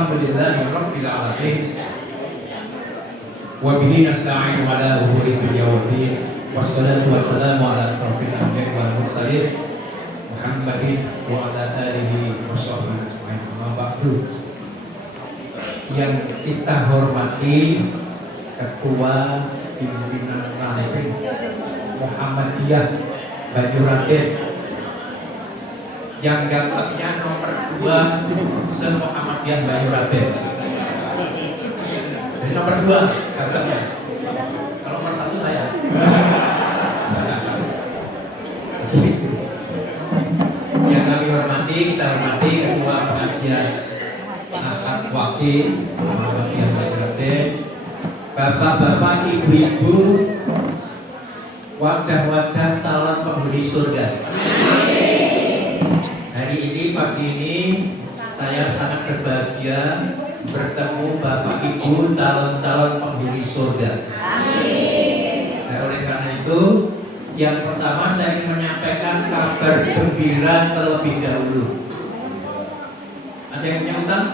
Alhamdulillahirabbil alamin. Wa bihi nasta'inu ala umuri dunya waddin. Wassalatu wassalamu ala asrofil anbiya'i wal mursalin Muhammadin wa ala alihi wa sahbihi ajma'in. Amma ba'du. Yang kita hormati Ketua Pimpinan Raden Muhammadiyah Banyuraden, yang gantengnya nomor 2 se-Muhammadiyah Banyuraden. Jadi nomor 2 gantengnya. Kalau nomor 1 saya. Yang kami hormati, kita hormati Ketua Pengajian Akad Wakil Muhammadiyah Banyuraden, bapak-bapak, ibu-ibu, wajah-wajah calon penghuni surga. Hari ini, pagi ini, saya sangat berbahagia bertemu bapak ibu calon-calon penghuni surga. Nah, oleh karena itu, yang pertama saya ingin menyampaikan kabar gembira terlebih dahulu. Ada yang punya utang?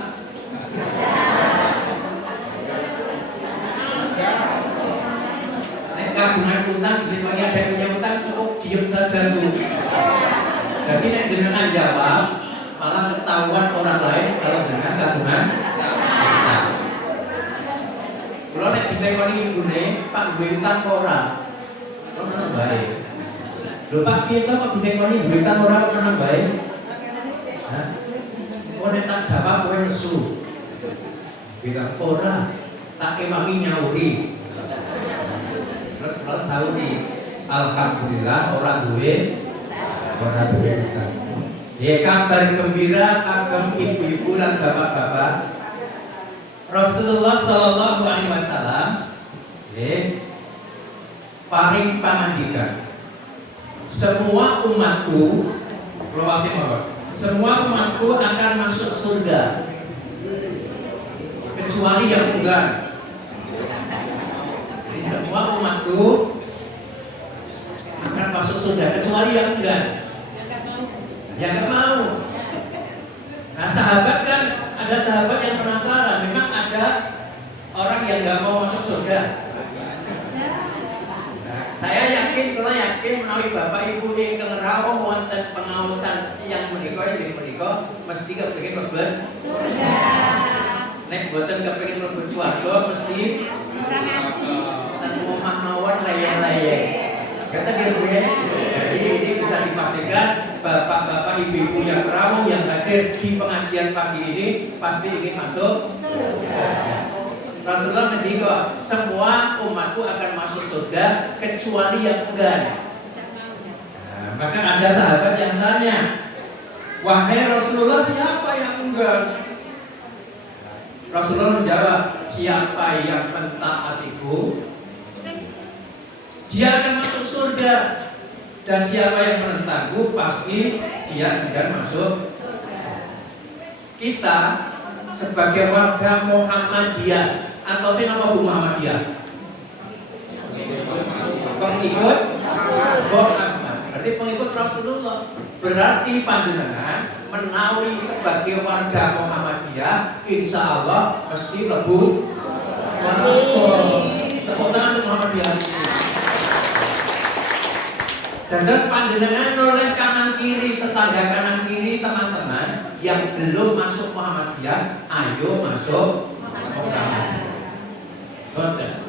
Kagungan utang, daripada ada yang punya utang cukup diam saja tuh. Jadi nek jenengan jawab malah ketahuan orang lain kalau dengan kagungan utang. Kalau nek ditekoni ibune, Pak duwe utang ora? Kok menang bae. Lho Pak, piye to kok ditekoni duwe utang ora kok menang bae? Hah? Kok nek tak jawab kowe nesu. Bilang ora, tak kemami nyauri. Terus sauri, alhamdulillah orang duwe utang. Ya, kabar gembira kagem ibu-ibu lan bapak-bapak. Rasulullah sallallahu alaihi wasallam paring pangandikan, semua umatku, luasin mawon, semua umatku akan masuk surga kecuali yang enggan. Semua umatku akan masuk surga kecuali yang enggak, yang enggak mau. Nah, sahabat kan, ada sahabat yang penasaran, memang ada orang yang enggak mau masuk surga. Nah, saya yakin, kalau yakin menawi bapak ibu ini kenerawuh wonten pengaosan siang menika mesti kepengin mlebet surga. Nek boten kepengin mlebet swarga mesti ora ngaji. Rumah mawon layang-layang. Kata dia Bu ya. Jadi ini bisa dipastikan bapak-bapak, ibu-ibu yang rawuh yang hadir di pengajian pagi ini pasti ingin masuk surga. Rasulullah ngendika, semua umatku akan masuk surga kecuali yang enggan. Nah, maka ada sahabat yang tanya, wahai Rasulullah, siapa yang enggan? Rasulullah menjawab, siapa yang mentaatiku dia akan masuk surga, dan siapa yang menentangku pasti dia enggan masuk surga. Kita sebagai warga Muhammadiyah atau nama Bu Muhammadiyah, pengikut Muhammad, berarti pengikut Rasulullah. Berarti panjenengan menawi sebagai warga Muhammadiyah, insya Allah mesti lebu. Tepuk tangan untuk Muhammadiyah. Dan terus panjenengan oleh kanan kiri, tetangga kanan kiri, teman-teman yang belum masuk Muhammadiyah, ayo masuk Muhammadiyah.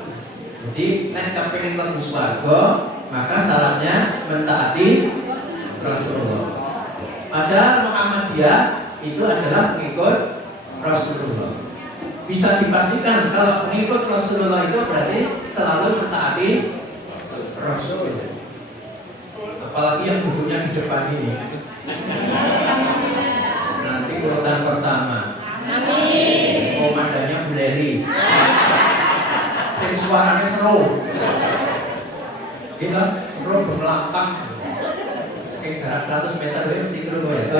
Jadi nek kepengin mlebu swarga, maka syaratnya mentaati Rasulullah. Padahal Muhammadiyah itu adalah pengikut Rasulullah. Bisa dipastikan kalau pengikut Rasulullah itu berarti selalu mentaati Rasulullah. Apalagi yang duduknya di depan ini. Nanti urutan pertama. Amin. Komandannya Bu Leri. Sing suaranya seru. Gitu, seru gemelampang. Sekitar jarak 100 meter itu mesti seru ya.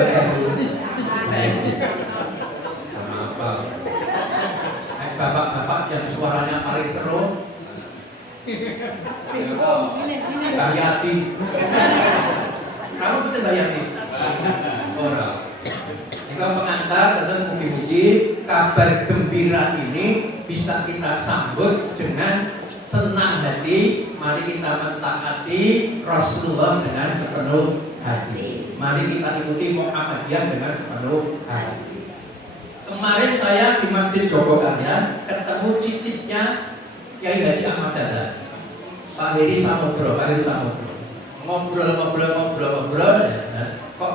Apa? Bapak-bapak yang suaranya paling seru. Mbak Yati. Kamu betul Mbak Yati? Orang. Jika pengantar terus mugi-mugi kabar gembira ini bisa kita sambut dengan senang hati. Mari kita mentaati Rasulullah dengan sepenuh hati. Mari kita ikuti Muhammadiyah dengan sepenuh hati. Kemarin saya di Masjid Jogokarya ketemu cicitnya Kiai Haji Ahmad Dahlan, Pak Heri Samudro. Ngobrol, kok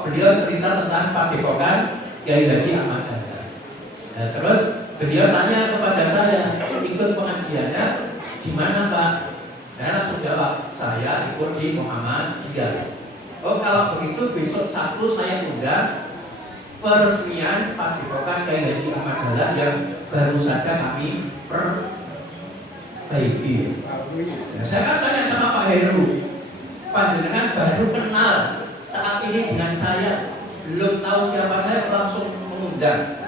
beliau cerita tentang Padepokan Kiai Haji Ahmad Dahlan. Nah, terus beliau tanya kepada saya, ikut pengajiannya di mana Pak? Saya langsung jawab, saya ikut di Muhammadiyah. Oh, kalau begitu besok Sabtu saya undang peresmian Padepokan Kiai Haji Ahmad Dahlan yang baru saja kami perbaiki. Nah, saya kan tanya sama Pak Heru, panjenengan baru kenal saat ini dengan saya, belum tahu siapa saya, langsung mengundang.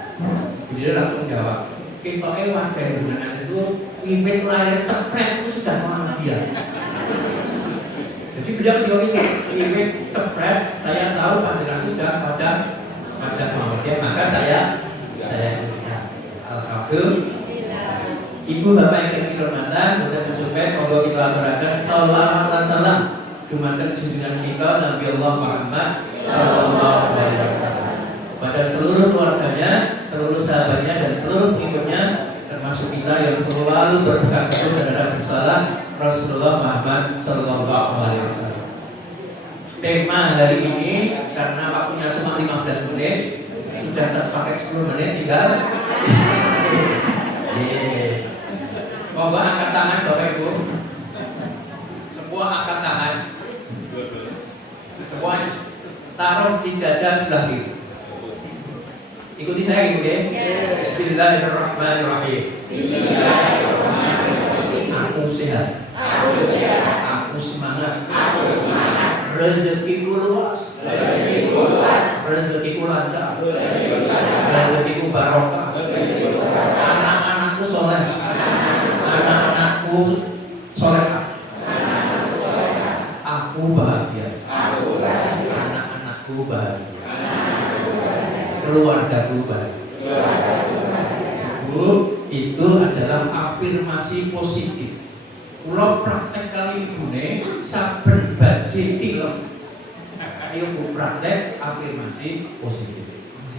Beliau langsung jawab, kitoknya wajah jenengan itu wiwit lahir cepet itu sudah Muhammadiyah. Jadi beliau jawab ini, wiwit cepet saya tahu panjenengan itu sudah baca Muhammadiyah, maka saya alhamdulillah. Ibu bapak yang dihormati, Buddha Kesupen, monggo kita aturaken shalawat lan salam dumateng junjungan kita Nabi Allah Muhammad sallallahu alaihi wasallam, pada seluruh keluarganya, seluruh sahabatnya dan seluruh pengikutnya, termasuk kita yang selalu berpegang teguh terhadap risalah Rasulullah Muhammad sallallahu alaihi wasallam. Tema hari ini karena waktunya cuma 15 menit, sudah terpakai 10 menit tinggal. Monggo angkat tangan Bapak Ibu. Semua angkat tangan. Semua taruh di dada sebelah kiri. Ikuti saya Ibu ya. Bismillahirrahmanirrahim. Aku sehat. Aku semangat. Rezekiku luas. Rezekiku lancar. Rezekiku barokah. Anak-anakku soleh. Anak-anakku soleh. Aku bahagia. Anak-anakku bahagia. Keluargaku bahagia. Bu, itu adalah afirmasi positif. Kalau praktek kali ibune saben badhe tilem. Ayo Bu praktek afirmasi positif.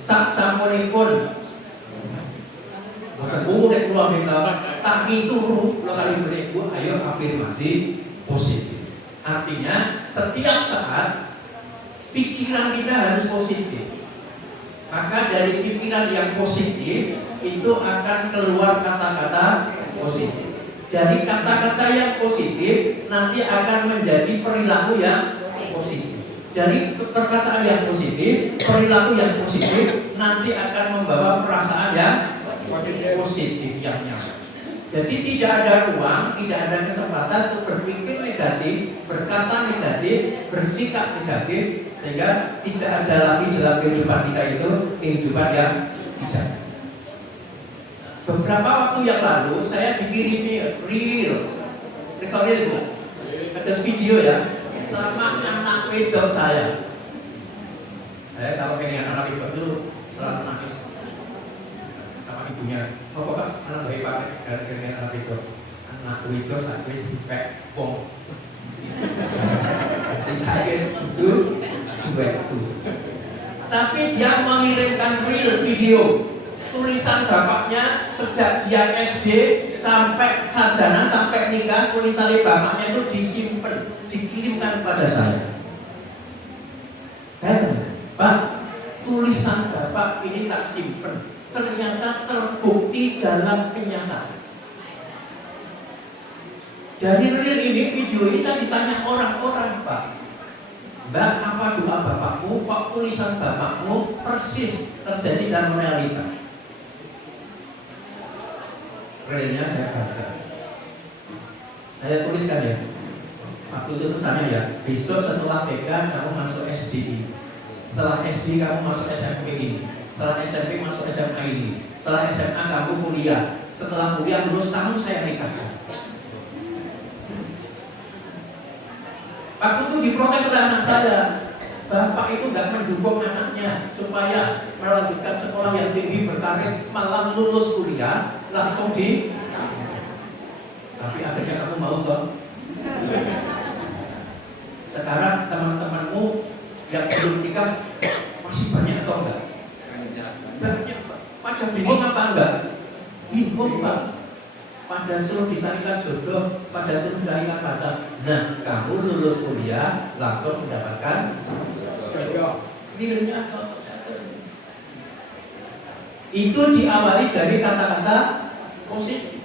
Sak samunipun boten urip kula nggih tak mituru kula kali ibune Bu, ayo afirmasi positif. Artinya setiap saat pikiran kita harus positif. Maka dari pikiran yang positif itu akan keluar kata-kata positif. Dari kata-kata yang positif nanti akan menjadi perilaku yang positif. Dari perkataan yang positif, perilaku yang positif nanti akan membawa perasaan yang positif yang nyaman. Jadi tidak ada ruang, tidak ada kesempatan untuk berpikir negatif, berkata negatif, bersikap negatif, sehingga tidak ada lagi dalam kehidupan kita itu kehidupan yang tidak. Beberapa waktu yang lalu saya dikirimi reel itu, ada video ya, sama anak wedok saya. Saya kalau pengen anak wedok itu selalu nangis sama ibunya. Oh Pak, anak bayi Pak, pengen anak wedok. Anak wedok saya dipek pom. Jadi saya duduk duetku. Tapi dia mengirimkan reel video. Tulisan bapaknya sejak dia SD sampai sarjana sampai nikah, tulisan bapaknya itu disimpan, dikirimkan kepada saya. Pak, tulisan bapak ini tak simpan, ternyata terbukti dalam kenyataan. Dari reel ini, video ini saya ditanya orang-orang, Pak, Mbak, apa doa bapakmu, kok tulisan bapakmu persis terjadi dalam realita? Realnya saya baca, saya tuliskan ya. Waktu itu pesannya ya, besok setelah TK kamu masuk SDI, setelah SD kamu masuk SMP ini, setelah SMP masuk SMA ini, setelah SMA kamu kuliah, setelah kuliah lulus kamu saya nikahkan. Waktu itu diprotes oleh anak saya, Bapak itu nggak mendukung anaknya supaya melanjutkan sekolah yang tinggi berkarir, malah lulus kuliah langsung di. Tapi akhirnya kamu mau toh? Sekarang teman-temanmu yang belum nikah masih banyak atau enggak? Banyak. Pada bingung apa enggak? Bingung Pak. Pada suruh dicarikan jodoh, pada suruh dicarikan pacar. Nah, kamu lulus kuliah langsung mendapatkan realnya atau itu diawali dari kata-kata positif.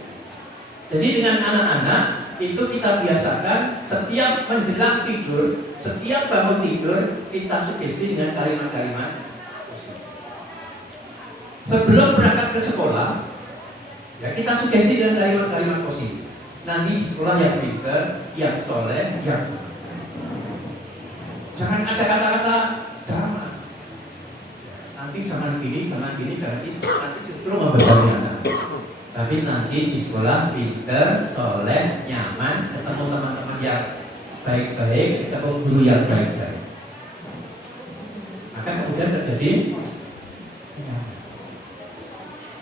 Jadi dengan anak-anak itu kita biasakan setiap menjelang tidur, setiap bangun tidur kita sugesti dengan kalimat-kalimat positif. Sebelum berangkat ke sekolah, ya kita sugesti dengan kalimat-kalimat positif. Nanti di sekolah yang pintar, yang soleh, yang soleh. Jangan ada kata-kata zaman. Nanti zaman gini, nanti justru membebani anak. Tapi nanti di sekolah pintar, soleh, nyaman, ketemu teman-teman yang baik-baik, ketemu guru yang baik-baik. Maka kemudian terjadi.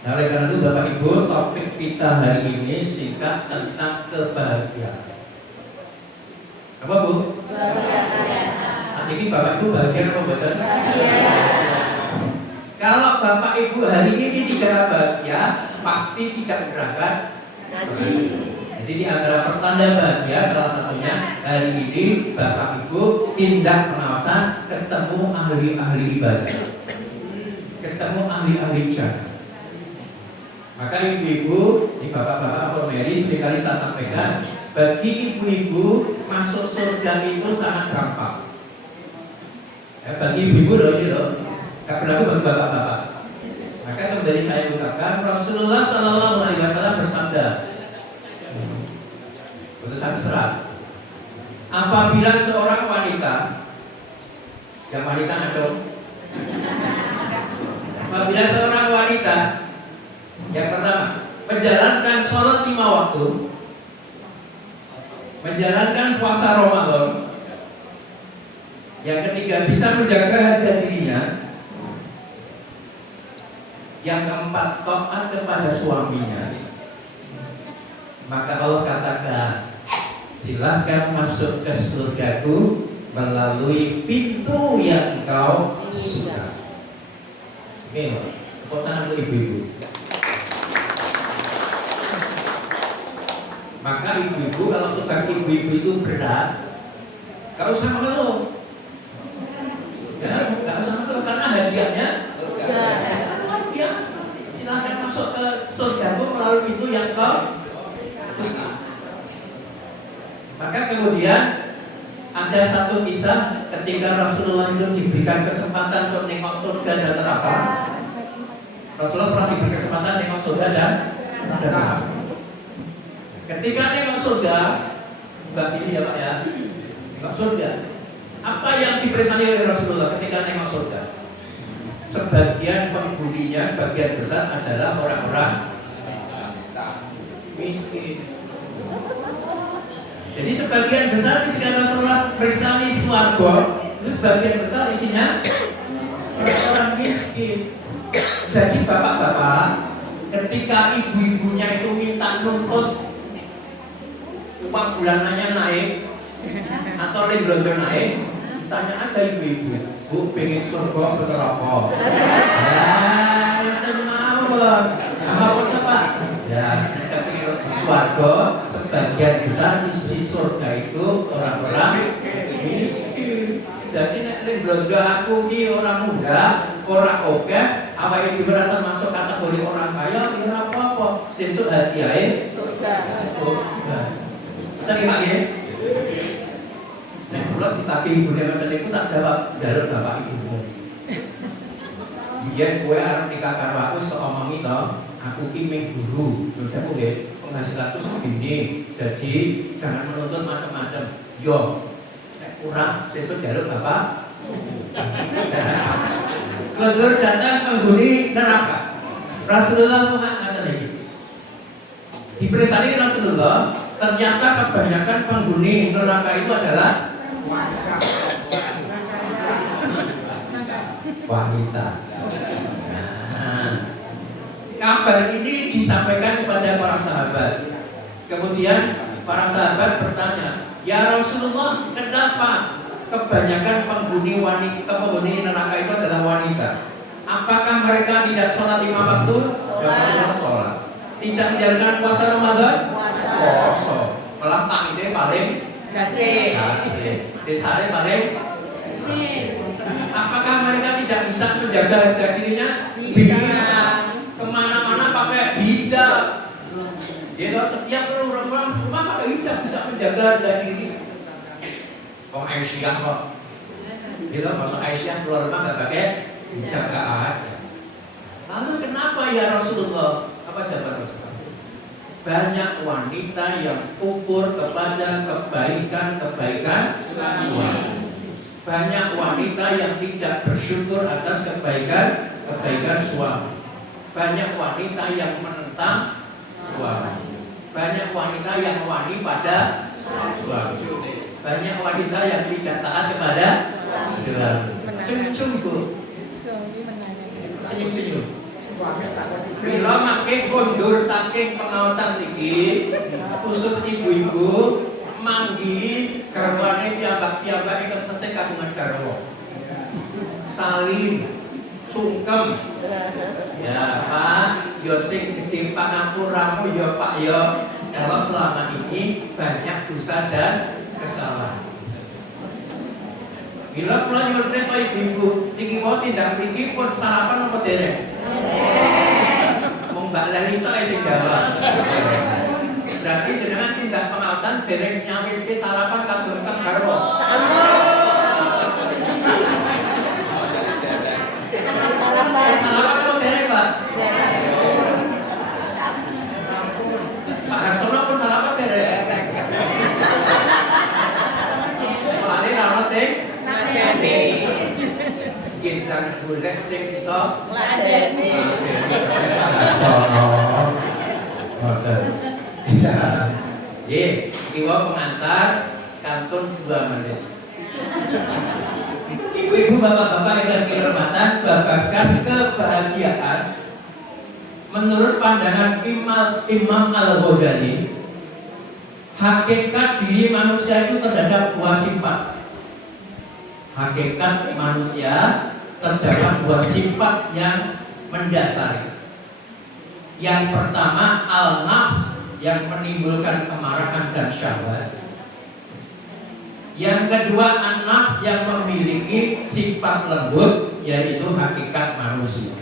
Nah, oleh karena itu Bapak Ibu, topik kita hari ini singkat tentang kebahagiaan. Apa Bu? Bahagia. Ini Bapak Ibu bahagia apa betul? Bahagia. Kalau Bapak Ibu hari ini tidak bahagia, pasti tidak berangkat ngaji. Jadi di antara pertanda bahagia salah satunya hari ini Bapak Ibu tindak pengawasan ketemu ahli-ahli ibadah, ketemu ahli-ahli jalan. Maka ibu-ibu, ini bapak-bapak atau Mary, sekali saya sampaikan, bagi ibu-ibu masuk surga itu sangat gampang. Ya, bagi ibu-ibu loh ini loh, gak berlaku bagi bapak-bapak. Maka kembali saya ungkapkan, Rasulullah SAW bersabda, utusan serat, apabila seorang wanita, yang wanita ngaco, apabila seorang wanita yang pertama, menjalankan sholat 5 waktu, menjalankan puasa Ramadan. Yang ketiga, bisa menjaga harga dirinya. Yang keempat, taat kepada suaminya. Maka Allah katakan, silahkan masuk ke surgaku melalui pintu yang kau suka. Oke, tepuk tangan untuk ibu-ibu. Maka ibu-ibu, kalau tugas ibu-ibu itu berat, gak usah mengeluh. Ya, gak usah mengeluh karena hadiahnya luar biasa. Silahkan masuk ke surgaku melalui pintu yang kau suka. Maka kemudian ada satu kisah ketika Rasulullah itu diberikan kesempatan untuk nengok surga dan neraka. Rasulullah pernah diberi kesempatan nengok surga dan neraka. Ketika nengok surga, Mbak ini ya Pak ya, nengok surga. Apa yang dipersani oleh Rasulullah ketika nengok surga? Sebagian penghuninya, sebagian besar adalah orang-orang miskin. Jadi sebagian besar ketika Rasulullah bersani swarga, itu sebagian besar isinya orang-orang miskin. Jadi bapak-bapak, ketika ibu-ibunya itu minta nuntut upah bulanannya naik atau belanja naik, tanya aja ibu-ibu, Bu, pengen surga atau neraka? Ya, yang mau, apa Pak? Ya, mereka pengen surga. Sebagian besar isi surga itu orang-orang miskin. Jadi nek belanja aku ini orang muda, orang oke, apa yang juga termasuk kategori orang kaya, ya apa-apa. Sesuk hadiahnya surga. Terima ya. Nek kula ditagih ibune ngoten niku tak jawab, njaluk bapak ibu. Biyen kowe arep nikah karo aku sok omongi to, aku ki meh guru. Lho jamu nggih, penghasilanku segini. Jadi jangan menuntut macam-macam. Yo, nek kurang sesuk njaluk bapak. Kedur datang penghuni neraka. Rasulullah mengatakan iki. Dipersani Rasulullah, ternyata kebanyakan penghuni neraka itu adalah wanita. Nah, kabar ini disampaikan kepada para sahabat. Kemudian para sahabat bertanya, ya Rasulullah, kenapa kebanyakan penghuni neraka itu adalah wanita? Apakah mereka tidak sholat 5 waktu? Tidak sholat. Tidak menjalankan puasa Ramadan? Puasa. Malah takide paling kasih. Desanya paling kasih. Apakah mereka tidak bisa menjaga harga dirinya? Bisa. Kemana-mana pakai hijab. Jadi setiap rumah pakai hijab bisa menjaga harga diri. Kok Aisyah kok? Dia masuk Aisyah keluar rumah nggak pakai hijab, nggak ada. Lalu kenapa ya Rasulullah? Apa jawaban Rasulullah? Banyak wanita yang kufur kepada kebaikan suami. Banyak wanita yang tidak bersyukur atas kebaikan suami. Banyak wanita yang menentang suami. Banyak wanita yang wani pada suami. Banyak wanita yang tidak taat kepada suami. Senyum-senyum. Senyum-senyum. Bila makin kondur saking pengawasan iki, khusus ibu-ibu manggi garwane piyambak-piyambak ingkang tesih kagungan garwa. Salim, sungkem. Ya Pak, yo sing gedhe pangapuramu ya Pak ya. Kalau selama ini banyak dosa dan kesalahan. Bila kula nyuwun pirsa ibu-ibu, niki mau tindak mriki pun sarapan apa dereng? Mbak Lali itu sing jawab. Berarti jenengan tindak pengawasan dereng nyawiske sarapan kagem garwa. Sarapan apa dereng, Pak? Pak Harsono pun sarapan dereng. Soalnya kalau sing ngladeni. Kita golek sing iso ngladeni. Iwa pengantar kantun 2 menit. Ibu-ibu, bapak-bapak yang dihormatan, babakan kebahagiaan menurut pandangan Imam Al-Ghazali, hakikat diri manusia itu terhadap 2 sifat. Hakikat manusia terdapat 2 sifat yang mendasari. Yang pertama al-nafs, yang menimbulkan kemarahan dan syahwat. Yang kedua an-nafs, yang memiliki sifat lembut, yaitu hakikat manusia.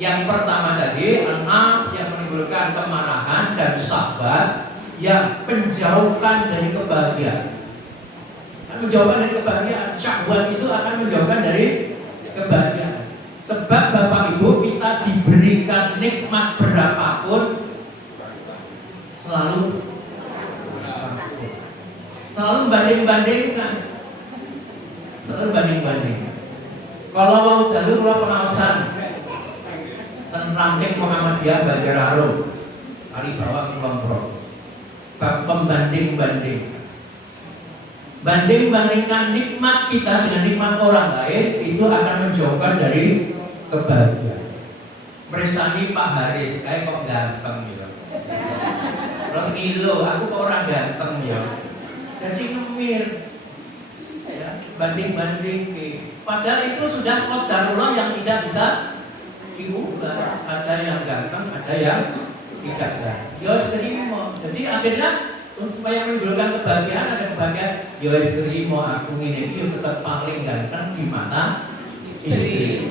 Yang pertama tadi an-nafs, yang menimbulkan kemarahan dan syahwat, yang menjauhkan dari kebahagiaan. Menjauhkan dari kebahagiaan, syahwat itu akan menjauhkan dari kebahagiaan. Sebab Bapak Ibu, kita diberikan nikmat berapapun selalu banding-bandingkan. Selalu banding-bandingkan. Kalau mau jalur pengawasan tentang Muhammadiyah Banjararo, kali bawah kelompok bab pembanding-banding. Banding-bandingkan nikmat kita dengan nikmat orang lain, itu akan menjauhkan dari kebahagiaan. Meresani Pak Haris, kayak kok ganteng ya. Terus ngilo, aku kok orang ganteng ya. Jadi ngemir, ya, banding-banding. Padahal itu sudah qadarullah yang tidak bisa diubah. Ada yang ganteng, ada yang tidak ganteng. Ya terima. Jadi akhirnya supaya menimbulkan kebahagiaan, ada kebahagiaan. Ya terima, aku ini tetap paling ganteng di mata istri.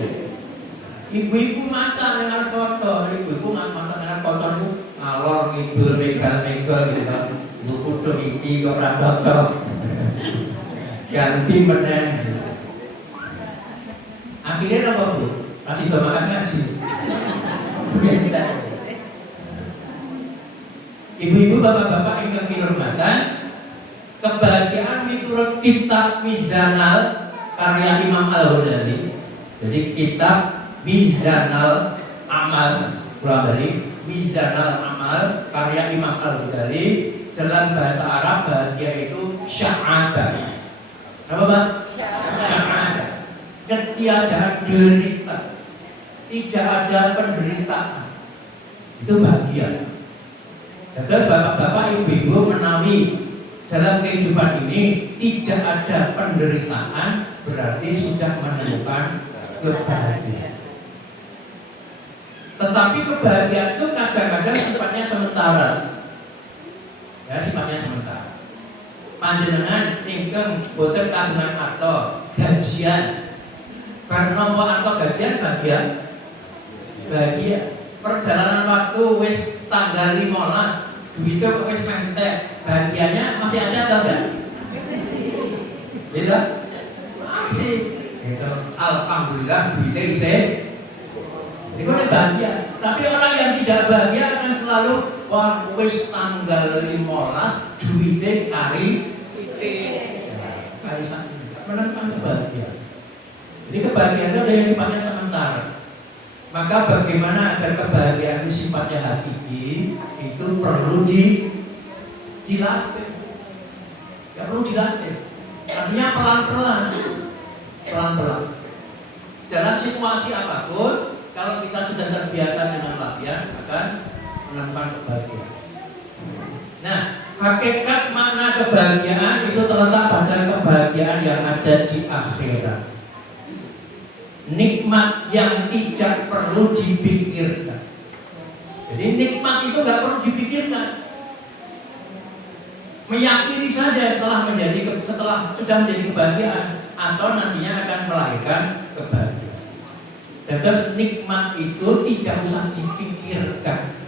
Ibu-ibu maca dengan kotor, ibu-ibu maca dengan kotor itu ngalor ngidul megal-megal gitu. Ibu kudu iki kok ora cocok. Ganti meneh. Akhirnya apa Bu? Masih bisa makan ngaji. Ibu-ibu, bapak-bapak ingkang kinurmatan, kebahagiaan miturut kitab Mizanal karya Imam Al-Ghazali. Jadi kitab Mizanal Amal, kurang dari Mizanal Amal karya Imam Al-Ghazali, dalam bahasa Arab bahagia itu sya'adah. Apa Pak? tiada derita, tidak ada penderitaan. Itu bahagia. Terus bapak-bapak, ibu-ibu menawi dalam kehidupan ini tidak ada penderitaan, berarti sudah menemukan kebahagiaan. Tetapi kebahagiaan itu kadang-kadang sifatnya sementara. Ya, sifatnya sementara. Panjenengan ingkang boten kagungan arta gajian. Bar nampa arta gajian bahagia. Perjalanan waktu wis tanggal 15, duitnya kok wis mentek. Bahagianya masih ada atau enggak? Gitu? Masih. Gitu. Alhamdulillah duitnya isih. Itu kan bahagia. Tapi orang yang tidak bahagia akan selalu wah wis tanggal 15 duitnya kari menemukan kebahagiaan. Jadi kebahagiaan itu ada yang sifatnya sementara. Maka bagaimana agar kebahagiaan itu sifatnya hakiki, itu perlu dilatih. Ya perlu dilatih. Artinya pelan-pelan. Dalam situasi apapun, kalau kita sudah terbiasa dengan latihan, akan menemukan kebahagiaan. Nah, hakikat makna kebahagiaan itu terletak pada kebahagiaan yang ada di akhirat. Nikmat yang tidak perlu dipikirkan. Jadi nikmat itu nggak perlu dipikirkan. Meyakini saja setelah sudah menjadi kebahagiaan atau nantinya akan melahirkan kebahagiaan. Dan terus nikmat itu tidak usah dipikirkan.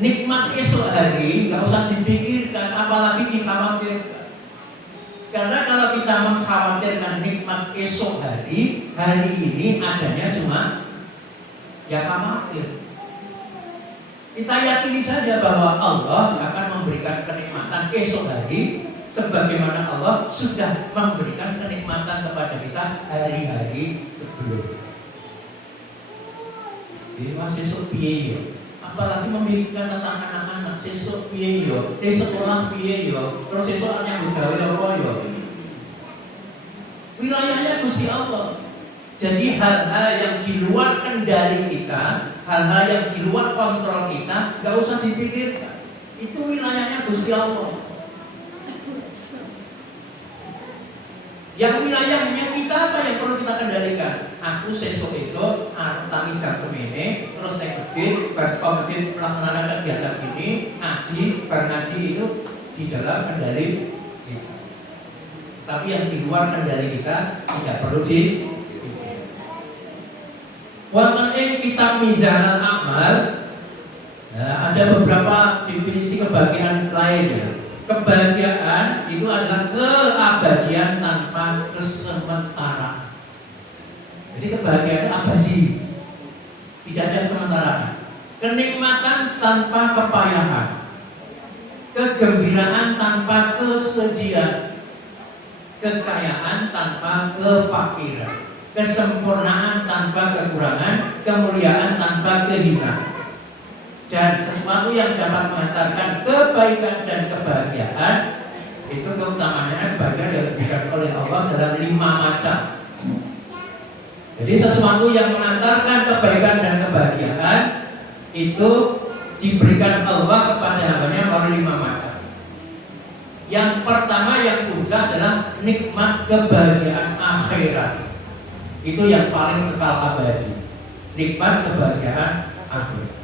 Nikmat esok hari nggak usah dipikirkan, apalagi dikhawatirkan. Karena kalau kita mengkhawatirkan nikmat esok hari ini adanya cuma ya khawatir. Kita yakini saja bahwa Allah akan memberikan kenikmatan esok hari, sebagaimana Allah sudah memberikan kenikmatan kepada kita hari-hari sebelumnya. Jadi mas esok piye ya? Apalagi memikirkan tentang anak-anak, sesuk piye yo, di sekolah piye yo, terus sesuk nyambut gawe apa yo. Wilayahnya Gusti Allah. Jadi hal-hal yang di luar kendali kita, hal-hal yang di luar kontrol kita, nggak usah dipikirkan. Itu wilayahnya Gusti Allah. Yang wilayahnya kita apa yang perlu kita kendalikan? Aku sesuk-esuk tapi jam semene terus naik masjid, pas masjid melaksanakan kegiatan ini, ngaji itu di dalam kendali kita. Tapi yang di luar kendali kita tidak perlu di. Wonten ing kitab Mizanul Amal, ada beberapa definisi kebahagiaan lainnya. Kebahagiaan itu adalah keabadian tanpa kesementaraan. Jadi kebahagiaan itu abadi, tidak ada sementara. Kenikmatan tanpa kepayahan, kegembiraan tanpa kesedihan, kekayaan tanpa kefakiran, kesempurnaan tanpa kekurangan, kemuliaan tanpa kehinaan. Dan sesuatu yang dapat mengantarkan kebaikan dan kebahagiaan itu keutamaannya bagian yang diberikan oleh Allah dalam 5 macam. Jadi sesuatu yang mengantarkan kebaikan dan kebahagiaan itu diberikan Allah kepada hambanya oleh 5 macam. Yang pertama yang puncak adalah nikmat kebahagiaan akhirat. Itu yang paling kekal abadi. Nikmat kebahagiaan akhirat.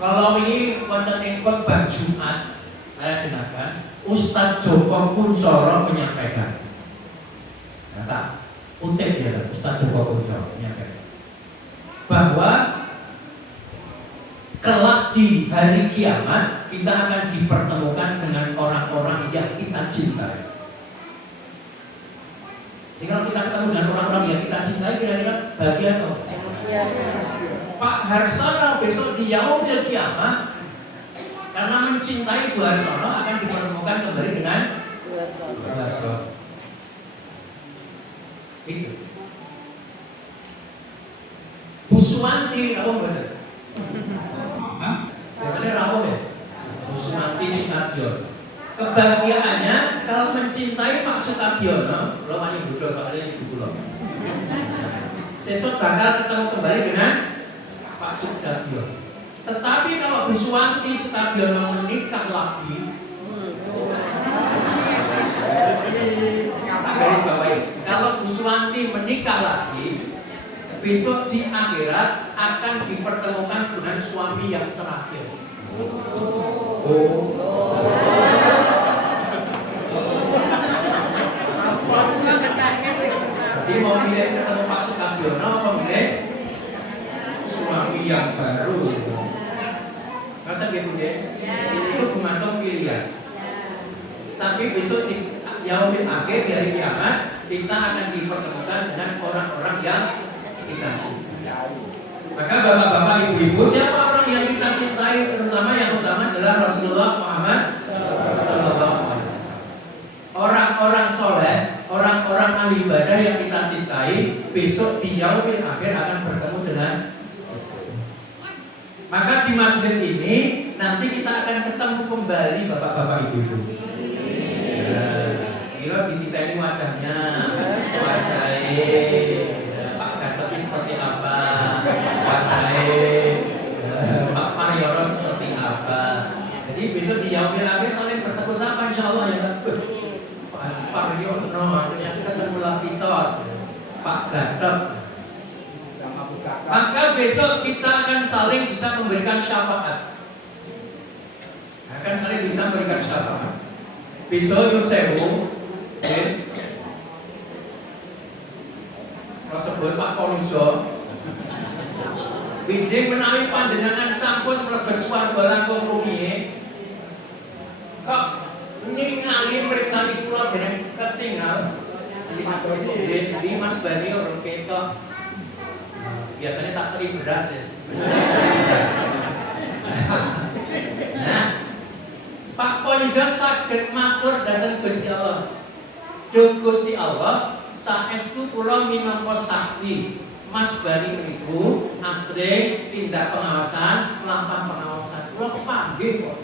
Kalau ini wonten ing khotbah Jumat, saya dengarkan Ustadz Joko Kuncoro menyampaikan. Kata kutip ya, Ustadz Joko Kuncoro menyampaikan bahwa kelak di hari kiamat kita akan dipertemukan dengan orang-orang yang kita cintai. Jadi kalau kita ketemu dengan orang-orang yang kita cintai, kira-kira bahagia atau? Pak Harsono besok di yaumil kiamah karena mencintai Bu Harsono akan dipertemukan kembali dengan Bu Harsono. Itu. Bu Suwanti, rawuh bener. Biasanya rawuh ya. Bu Suwanti Sinarjo. Kebahagiaannya kalau mencintai mencintai Pak Sukadiono, lo maning budal kalian ibu kula. Sesuk bakal ketemu kembali dengan Pak Sukadiono. Tetapi kalau Bu Suwanti Sukadiono menikah lagi, garis bawahi, kalau Bu Suwanti menikah lagi, besok di akhirat akan dipertemukan dengan suami yang terakhir. Jadi mau milih ketemu Pak Sukadiono, mau milih suami yang baru. Kata dia Bunda, itu gumantung pilihan. Tapi besok di yaumil akhir di hari kiamat kita akan dipertemukan dengan orang-orang yang kita cintai. Maka bapak-bapak, ibu-ibu, siapa orang yang kita cintai? Terutama yang utama adalah Rasulullah Muhammad SAW. Orang-orang soleh, orang-orang ahli ibadah yang kita cintai, besok di yaumil akhir akan bertemu dengan. Maka di majelis ini nanti kita akan ketemu kembali bapak-bapak, ibu-ibu. Kira dititeni wajahnya, Pak Gatot seperti apa, Pak Mariono seperti apa. Jadi besok di yaumil akhir saling bertemu sama insya Allah ya. Pak Mariono akhirnya ketemu lagi tos, Pak Gatot. Maka besok kita akan saling bisa memberikan syafaat. Akan saling bisa memberikan syafaat. Besok Yun Sewu, kalau sebut Pak Ponijo, Widing menawi panjenengan sampun mlebet swarga langkung rumiyin, kok ningali pirsani kula dereng ketinggal. Di Mas Bani orang ketok. Biasanya tak teri beras ya. Nah, Pak Ponijo saged matur dhateng Gusti Allah. Duh Gusti Allah, saestu kula minangka saksi Mas Bani niku asring tindak pengawasan, mlampah pengawasan. Kula kepanggih kok.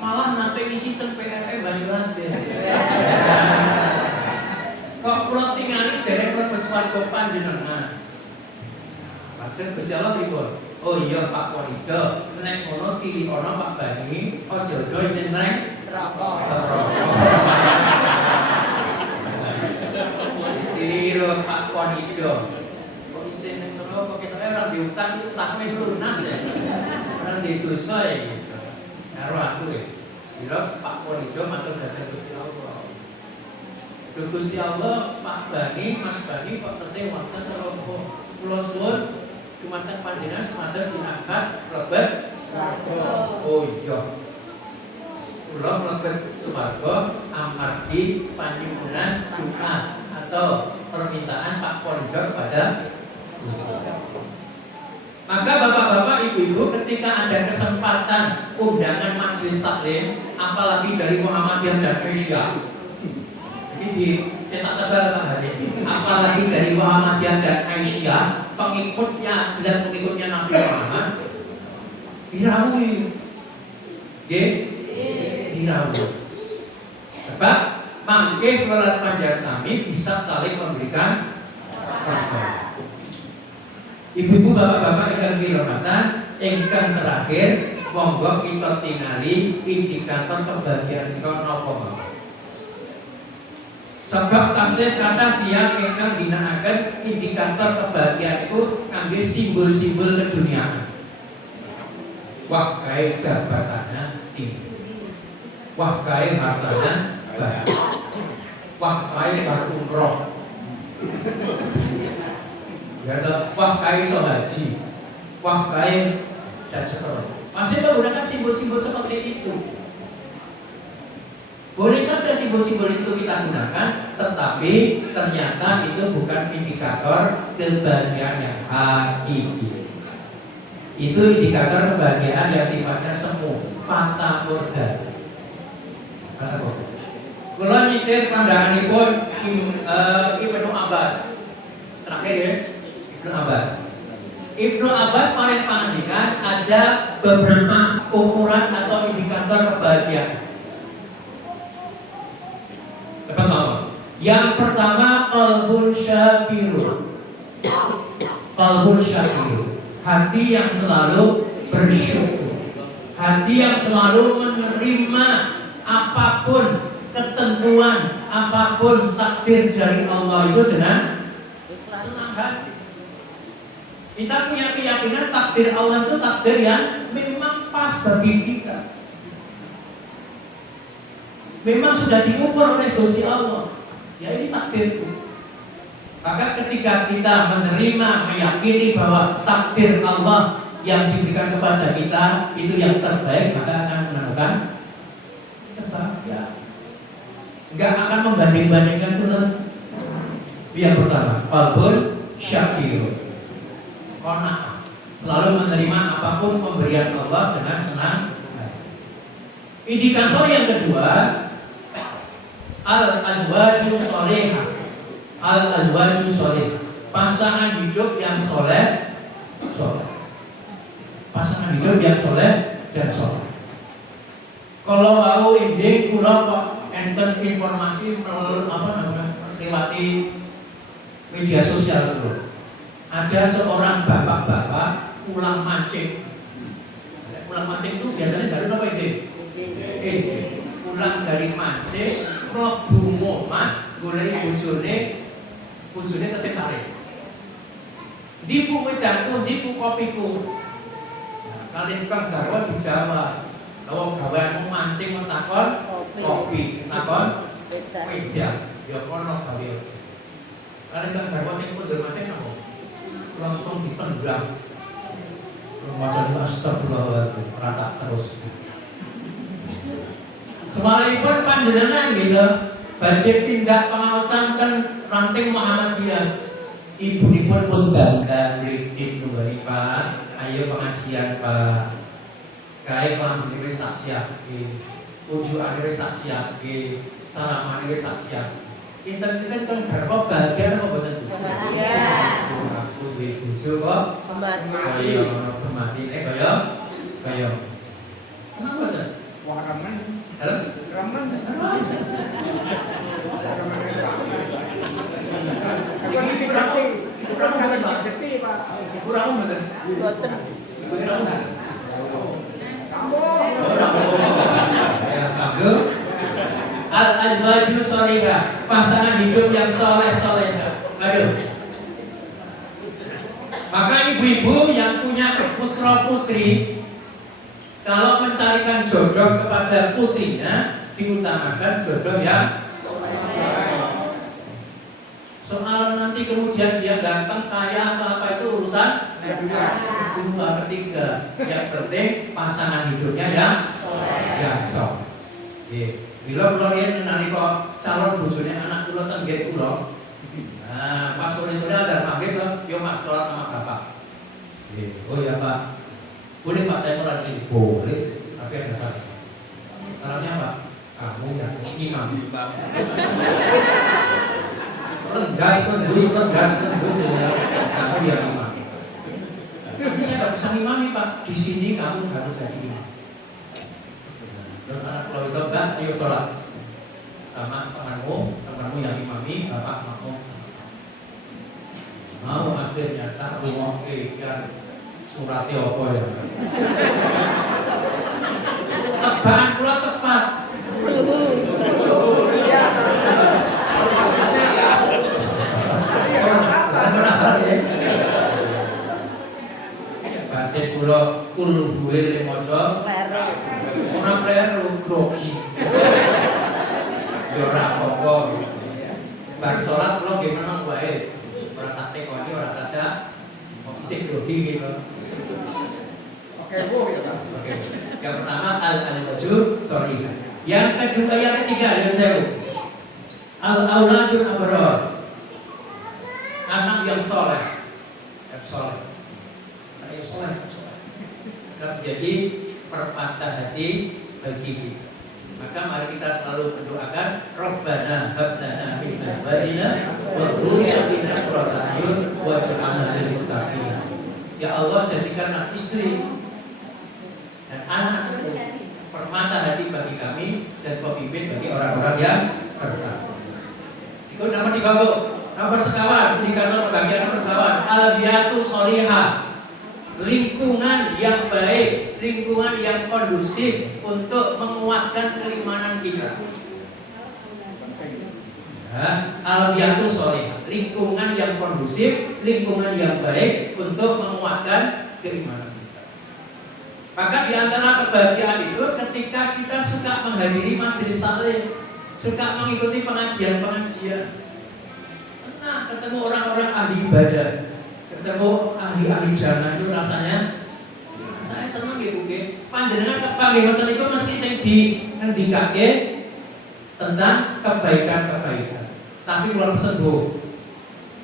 Malah nate isi ten PRE Banyuwanten. Kok kula tingali dereng mlebet swarga panjenengan. Lajeng Gusti Allah pripun? Oh iya Pak Ponijo, nek ngono pilih ana Pak Bani, aja-aja isih neng neraka. Keliru Pak Ponijo. Kok isih neng neraka ketoke ora diutang, utang wis lunas ya. Ora didosa ya gitu. Karo aku ya. Kira Pak Ponijo matur dhateng Gusti Allah. Duh Gusti Allah, Pak Bani, Mas Bani kok tesih wonten neraka. Kula suwun dumateng panjenengan sumados sinangkat mlebet swarga. Oh iya. Kula mlebet swarga amargi panjenengan doa atau permintaan Pak Ponijo kepada Gusti Allah. Maka bapak-bapak, ibu-ibu, ketika ada kesempatan undangan majelis taklim, apalagi dari Muhammadiyah dan Aisyah, ini dicetak tebal Pak Hari. Apalagi dari Muhammadiyah dan Aisyah, pengikutnya jelas pengikutnya Nabi Muhammad, dirawui, dirawui. Bapak, mangke kelola panjang sami bisa saling memberikan syafaat. Ibu-ibu, bapak-bapak ingkang dirahmatan, ingkang terakhir, monggo kita tingali indikator kebahagiaan kita napa mawon. Sebab tasih kata dia ingkang ginakaken indikator kebahagiaan itu kangge simbol-simbol keduniaan. Wah kae jabatannya tinggi, wah kae hartanya banyak, wah kae umroh, wah kae iso haji, wah kae dan seterusnya. Masih menggunakan simbol-simbol seperti itu. Boleh saja simbol-simbol itu kita gunakan, tetapi ternyata itu bukan indikator kebahagiaan yang hakiki. Itu indikator kebahagiaan yang sifatnya semu, fata morgana. Kalau nyitir pandanganipun Ibnu Abbas, terakhir ya, Ibnu Abbas. Ibnu Abbas paling pangandikan ada beberapa ukuran atau indikator kebahagiaan. Yang pertama qalbun syakirun. Qalbun syakirun, hati yang selalu bersyukur, hati yang selalu menerima apapun ketentuan, apapun takdir dari Allah itu dengan senang hati. Kita punya keyakinan takdir Allah itu takdir yang memang pas bagi kita, memang sudah diukur oleh Gusti Allah. Ya ini takdirku. Maka ketika kita menerima, meyakini bahwa takdir Allah yang diberikan kepada kita itu yang terbaik, maka akan menemukan kebahagiaan. Enggak akan membanding-bandingkan itu. Yang pertama, qalbun syakirun. Qanaah, selalu menerima apapun pemberian Allah dengan senang. Indikator yang kedua, al-azwaju sholihah. Al-azwaju sholihah, pasangan hidup yang soleh. Pasangan hidup yang soleh dan soleh. Kalau mau injing kula kok enten informasi lewati media sosial dulu. Ada seorang bapak-bapak pulang mancing. Pulang mancing itu biasanya dari apa injing? Pulang dari mancing, mlebu omah golek bojone kesesare. Dipu wedangku, dipu kopiku. Kalian tukang garwa dijawab. Kalau gaweanmu mancing mentakon kopi, takon wedang, ya kono gawe. Kalian tukang garwa sing mundur mancing apa? Langsung ditendang. Macam astagfirullahaladzim, rata terus. Semalipun panjenengan gitu, badhe tindak pengawasan kan ranting Muhammadiyah. Ibunipun pun bangga mriki nggone Pak, ayo pengajian Pak. Kae kelambi wis tak siapke, ujukane wis tak siapke, salamane wis tak siapke. Kinten-kinten teng garwa bahagia apa mboten? Bahagia. Aku duwe bojo kok kaya ono kematine kaya. Kenapa mboten? Wah ramen. Halo? Ramen. Kurang betul. Al-azwaju sholihah, pasangan hidup yang soleh-solehah. Aduh. Maka ibu-ibu yang punya putra putri, kalau mencarikan jodoh kepada putrinya, diutamakan jodoh yang soal nanti kemudian dia ganteng, kaya atau apa itu urusan kedua, ketiga. Yang penting pasangan hidupnya yang soleh. Bila kula riyen nalika calon bojone anak kula teng nggih kula. Nah, pas sore-sore ada maghrib, yo Mas sholat sama Bapak. Oh ya Pak. Boleh Pak saya sholat di boleh, tapi ada syarat. Syaratnya apa? Kamu yang imam. Gas tendus ya. Kamu yang imam. Tapi saya nggak bisa ngimami Pak. Di sini kamu harus jadi imam. Terus anak kalau itu enggak, ayo sholat sama temanmu yang imami, bapak makmum. Mau akhirnya tak rumah kan suratnya apa ya? Tebakan pula tepat. Batin kula kulu duwe limoco ora kleru grogi. Ya ora apa-apa. Bar salat kula nggih meneng wae. Ora tak tekoni, ora tak sik grogi gitu. Oke, Bu ya, Pak. Oke. Yang pertama al-wajud sholihah. Yang kedua, yang ketiga yang saya al-auladul abrar. Anak yang soleh. Akan menjadi permata hati bagi kita. Maka mari kita selalu mendoakan Rabbana hab lana min azwajina wa dhurriyyatina qurrata a'yun waj'alna lil muttaqin. Ya Allah, jadikanlah istri dan anak permata hati bagi kami dan pemimpin bagi orang-orang yang bertakwa. Itu nomor 3 Bu. Nomor sekawan, indikator kebahagiaan nomor sekawan. Al-biyatu sholihah. Lingkungan yang baik, lingkungan yang kondusif untuk menguatkan keimanan kita. Ya, al-biyatu sholihah. Lingkungan yang kondusif, lingkungan yang baik untuk menguatkan keimanan kita. Maka di antara kebahagiaan itu ketika kita suka menghadiri majelis taklim, suka mengikuti pengajian-pengajian. Nah, ketemu orang-orang ahli ibadah, ketemu ahli-ahli jannah itu rasanya saya senang gitu, nggih. Panjenengan kepanggih ngoten iku mesti sing diendikake tentang kebaikan-kebaikan. Tapi kula pesen Bu,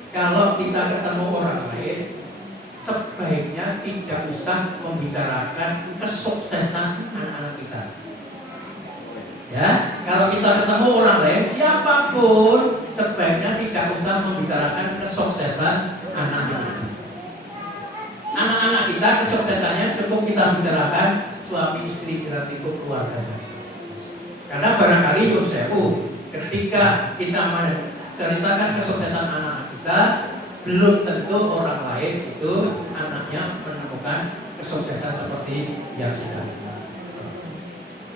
kalau kita ketemu orang lain, sebaiknya tidak usah membicarakan kesuksesan anak-anak kita. Ya, kalau kita ketemu orang lain, siapapun sebaiknya tidak usah membicarakan kesuksesan anak-anak. Anak-anak kita kesuksesannya cukup kita bicarakan suami istri kita cukup keluarga saja. Karena barangkali Yosefu ketika kita menceritakan kesuksesan anak kita, belum tentu orang lain itu anaknya menemukan kesuksesan seperti yang sudah kita.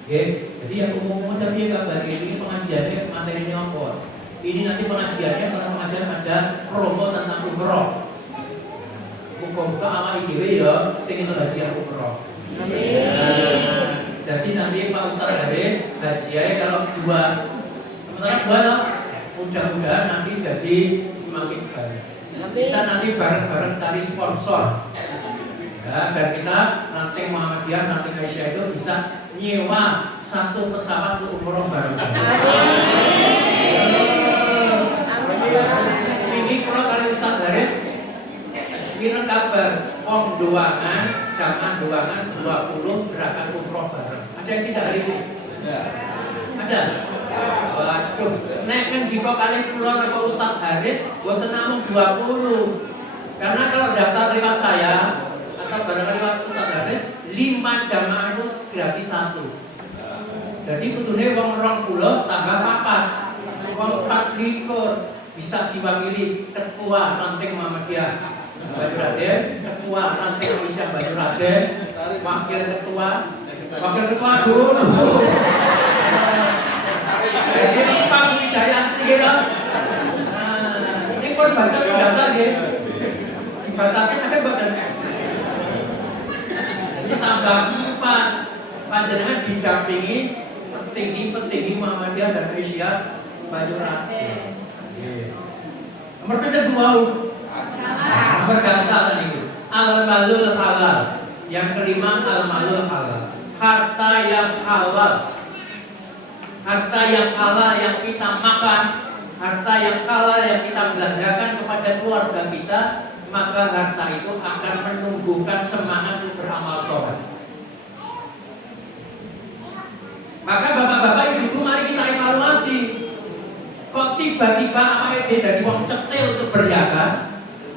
Oke, jadi yang umum-umum tapi kabar ini pengajiannya materinya apa? Ini nanti pengajiannya setelah pengajian ada promo tentang umroh. Muka-muka awak dhewe ya sing itu hadiah umroh. Amin. Jadi nanti Pak Ustaz Haris hadiahnya kalau dua, sementara dua loh, mudah-mudahan nanti jadi semakin banyak. Kita nanti bareng-bareng cari sponsor. Ya, biar kita nanti Muhammadiyah, nanti Aisyah itu bisa nyewa satu pesawat untuk umroh bareng. Ini kalau kali Ustaz Haris kira kabar wong doangan, jamaah doangan 20 gerakan umroh bareng. Ada yang tidak hari ini? Ada? Waduh, nek kan jika kali keluar ke Ustaz Haris, buat namung 20. Karena kalau daftar lewat saya atau barangkali lewat Ustaz Haris, 5 jamaah itu gratis 1. Jadi kudune wong 20 tambah 4. Wong 24 bisa diwakili ketua ranting Muhammadiyah Baju Raden, ketua ranting Aisyah Baju Raden, wakil ketua dulu. Jadi Pak Wijayanti gitu. Nah, ini pun baca daftar gitu. Dibatalkan sampai badan. Ini tambah 4. Panjenengan didampingi petinggi Muhammadiyah dan Aisyah Baju Raden. Nomor kedua, nomor gansal tadi itu al-malul halal. Yang kelima al-malul halal. Harta yang halal. Harta yang halal yang kita makan, harta yang halal yang kita belanjakan kepada keluarga kita, maka harta itu akan menumbuhkan semangat untuk beramal soleh. Maka bapak-bapak ibu mari kita evaluasi. Kok tiba-tiba apa dia dari uang cetil untuk berzakat,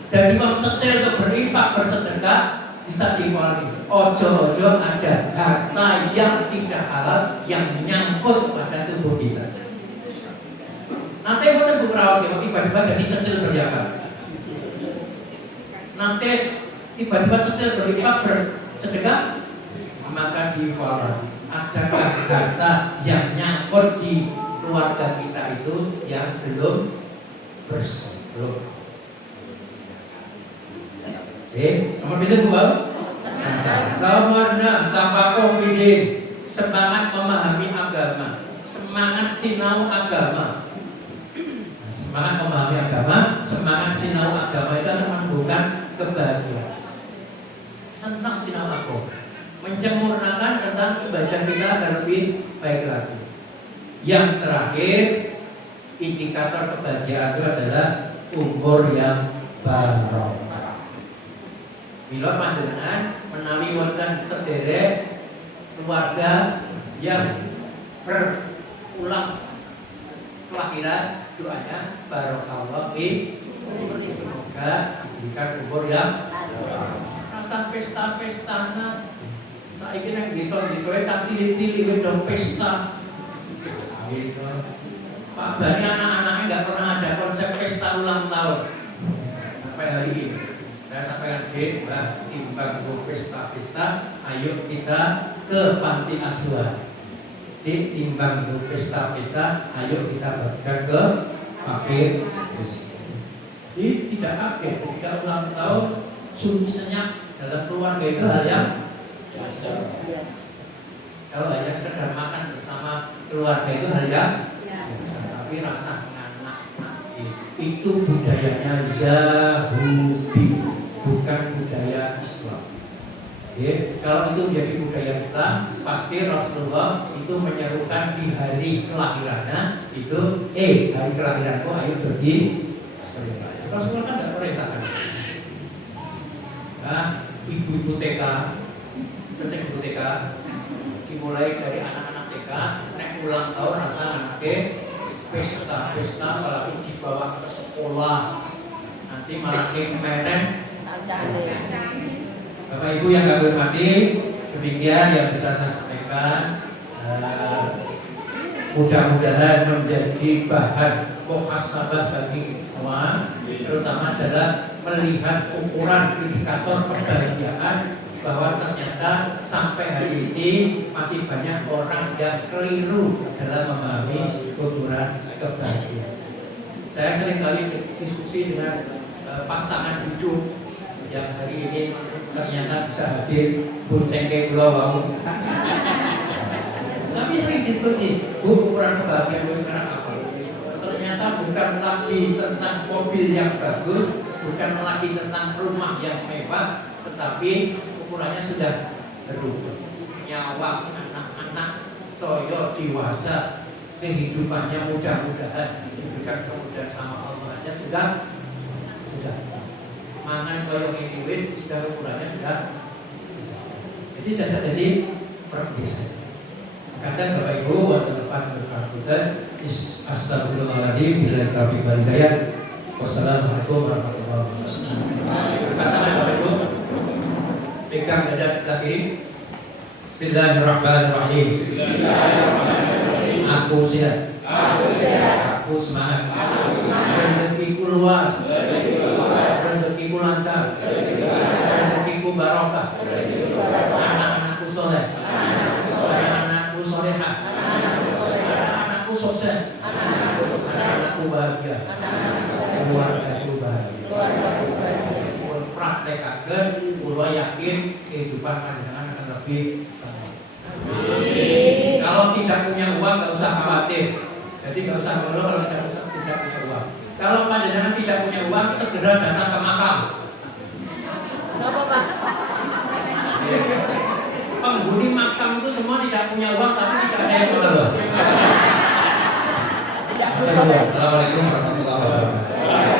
dari uang cetil untuk berinfak bersedekah, bisa dievaluasi. Ojo-ojo ada harta yang tidak halal yang nyangkut pada tubuh kita. Nanti bukan bukrawas ya, tiba-tiba jadi cetil berzakat. Nanti tiba-tiba cetil berinfak bersedekah, maka dievaluasi. Adakah harta yang nyangkut di keluarga kita itu yang belum bersih? Belum. Nomor itu Bu. Nomor 6 tafakuh bidin, semangat memahami agama, semangat sinau agama. Semangat memahami agama, semangat sinau agama itu akan menumbuhkan kebahagiaan. Senang sinau agama, mencemurnakan tentang ibadah kita agar lebih baik lagi. Yang terakhir, indikator kebahagiaan itu adalah umur yang barokah. Bila panjenengan menawi wonten sederek keluarga yang berulang kelahiran, doanya barokallah fi umuri, semoga diberikan umur yang rasa pesta-pestana. Saiki nang desa-desae tak cilik-cilik dong pesta. Gitu. Pak Bani anak-anaknya nggak pernah ada ulang tahun sampai hari ini. Saya sampaikan Mbak, timbang pesta-pesta, ayo kita ke panti asuhan. Timbang pesta-pesta, ayo kita bagikan ke fakir miskin. Jadi tidak kaget ketika ulang tahun sunyi senyap dalam keluarga itu hal yang biasa. Kalau hanya sekedar makan bersama keluarga itu hal yang biasa. Tapi rasa anak itu budayanya Yahudi, bukan budaya Islam. Oke, kalau itu jadi budaya Islam, pasti Rasulullah itu menyerukan di hari kelahirannya itu, hari kelahiranku ayo pergi. Rasulullah kan tidak perintahkan. Nah, ibu-ibu TK, cek ibu TK, dimulai dari anak-anak TK, naik ulang tahun rasa anaknya pesta, apalagi dibawa ke sekolah, nanti malah kemeren. Bapak Ibu yang kami hormati, demikian yang bisa saya sampaikan. Mudah-mudahan menjadi bahan muhasabah bagi semua, terutama adalah melihat ukuran indikator kebahagiaan bahwa ternyata sampai hari ini masih banyak orang yang keliru dalam memahami ukuran kebahagiaan. Saya sering kali diskusi dengan pasangan hidup yang hari ini ternyata bisa hadir bonceng ke pulau wau. Kami sering diskusi, ukuran kebahagiaan sekarang apa? Ternyata bukan lagi tentang mobil yang bagus, bukan lagi tentang rumah yang mewah, tetapi ukurannya sudah berubah. Nyawa anak-anak soyo dewasa, kehidupannya mudah-mudahan diberikan kemudahan sama Allah aja sudah. Mangan koyong ini wis sudah ukurannya sudah. Jadi sudah jadi perbedaan. Kadang Bapak Ibu waktu depan berkata astagfirullahaladzim bila taufiq wal hidayah. Wassalamualaikum warahmatullahi wabarakatuh. Katakan Bapak Ibu, pegang dada sebelah kiri. Bismillahirrahmanirrahim. Aku sehat. Aku semangat. Rezekiku luas. Rezekiku lancar. Rezekiku barokah. Anak-anakku soleh. Anak-anakku solehah. Anak-anakku sukses. Anak-anakku bahagia. Keluargaku bahagia. Praktekaken, kula yakin kehidupan panjenengan akan lebih baik. Kalau tidak punya uang nggak usah khawatir. Jadi nggak usah mengeluh kalau tidak punya uang. Kalau panjenengan tidak punya uang, segera datang ke makam. Kenapa Pak? Penghuni makam itu semua tidak punya uang, tapi tidak ada yang mengeluh. Tidak perlu. Assalamualaikum warahmatullahi wabarakatuh.